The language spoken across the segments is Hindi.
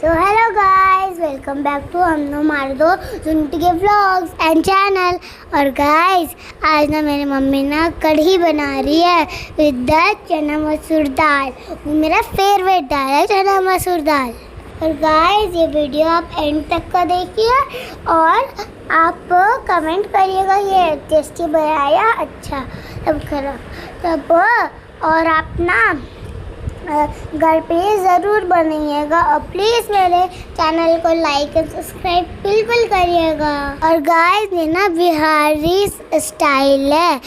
So hello guys, welcome back to हम हमारे दो ज़ुनी के व्लॉग्स एंड चैनल। और गाइस आज ना मेरी मम्मी ना कढ़ी बना रही है विद द चना मसूर दाल। वो मेरा फेवरेट दाल है चना मसूर दाल। और गाइस ये वीडियो आप एंड तक का देखिए और आप कमेंट करिएगा ये टेस्टी बनाया अच्छा सब खराब तब। और आप ना घर पे ज़रूर बनाइएगा और प्लीज़ मेरे चैनल को लाइक और सब्सक्राइब बिल्कुल करिएगा। और गाइस ये ना बिहारी स्टाइल है,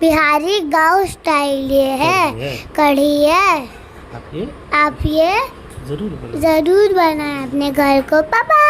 बिहारी गाँव स्टाइल ये है, कढ़ी है। आप ये ज़रूर बनाएं अपने घर को। पापा